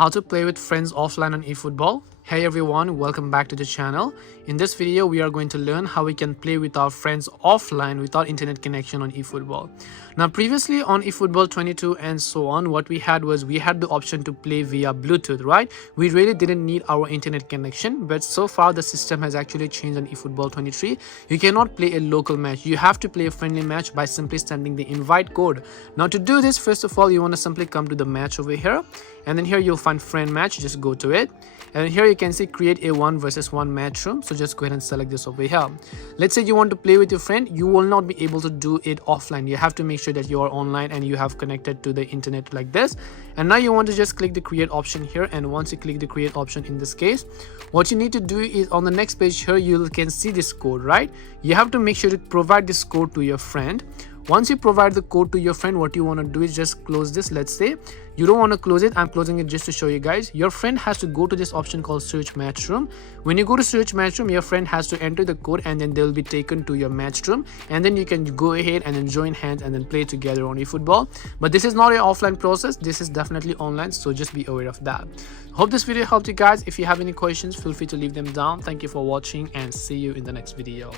how to play with friends offline on eFootball. Hey everyone, welcome back to the channel. In this video we are going to learn how we can play with our friends offline without internet connection on eFootball. Now previously on eFootball 22 and so on, what we had was we had the option to play via Bluetooth, right? We really didn't need our internet connection, but so far the system has actually changed on eFootball 23. You cannot play a local match. You have to play a friendly match by simply sending the invite code. Now to do this, first of all, you want to simply come to the match over here, and then here you'll find friend match. Just go to it, and here you can see create a 1 versus 1 match room. So just go ahead and select this over here. Let's say you want to play with your friend. You will not be able to do it offline. You have to make sure that you are online and you have connected to the internet like this. And now you want to just click the create option here, and once you click the create option, in this case what you need to do is on the next page here you can see this code, right? You have to make sure to provide this code to your friend. Once you provide the code to your friend, what you want to do is just close this. Let's say you don't want to close it, I'm closing it just to show you guys. Your friend has to go to this option called search match room. When you go to search match room, your friend has to enter the code, and then they'll be taken to your match room, and then you can go ahead and then join hands and then play together on eFootball. But this is not an offline process, this is definitely online, so just be aware of that. Hope this video helped you guys. If you have any questions, feel free to leave them down. Thank you for watching and see you in the next video.